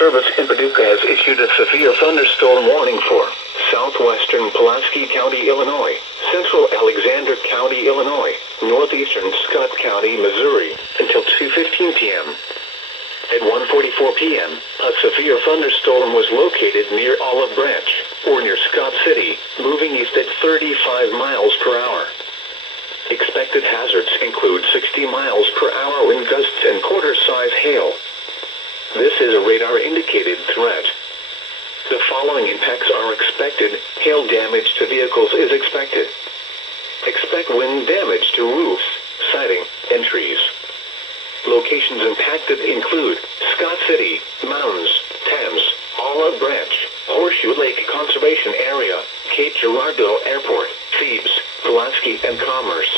Service in Paducah has issued a severe thunderstorm warning for southwestern Pulaski County, Illinois, central Alexander County, Illinois, northeastern Scott County, Missouri, until 2:15 p.m. At 1:44 p.m., a severe thunderstorm was located near Olive Branch, or near Scott City, moving east at 35 miles per hour. Expected hazards include 60 miles per hour wind gusts and quarter-size hail. This is a radar-indicated threat. The following impacts are expected. Hail damage to vehicles is expected. Expect wind damage to roofs, siding, and trees. Locations impacted include Scott City, Mounds, Thames, Olive Branch, Horseshoe Lake Conservation Area, Cape Girardeau Airport, Thebes, Pulaski, and Commerce.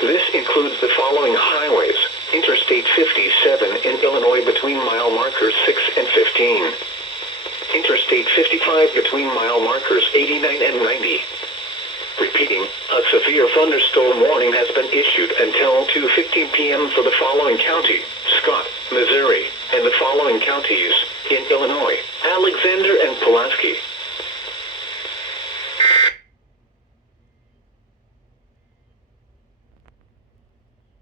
This includes the following highways: Interstate 57 in Illinois between mile markers 6 and 15. Interstate 55 between mile markers 89 and 90. Repeating, a severe thunderstorm warning has been issued until 2:15 p.m. for the following county, Scott, Missouri, and the following counties in Illinois.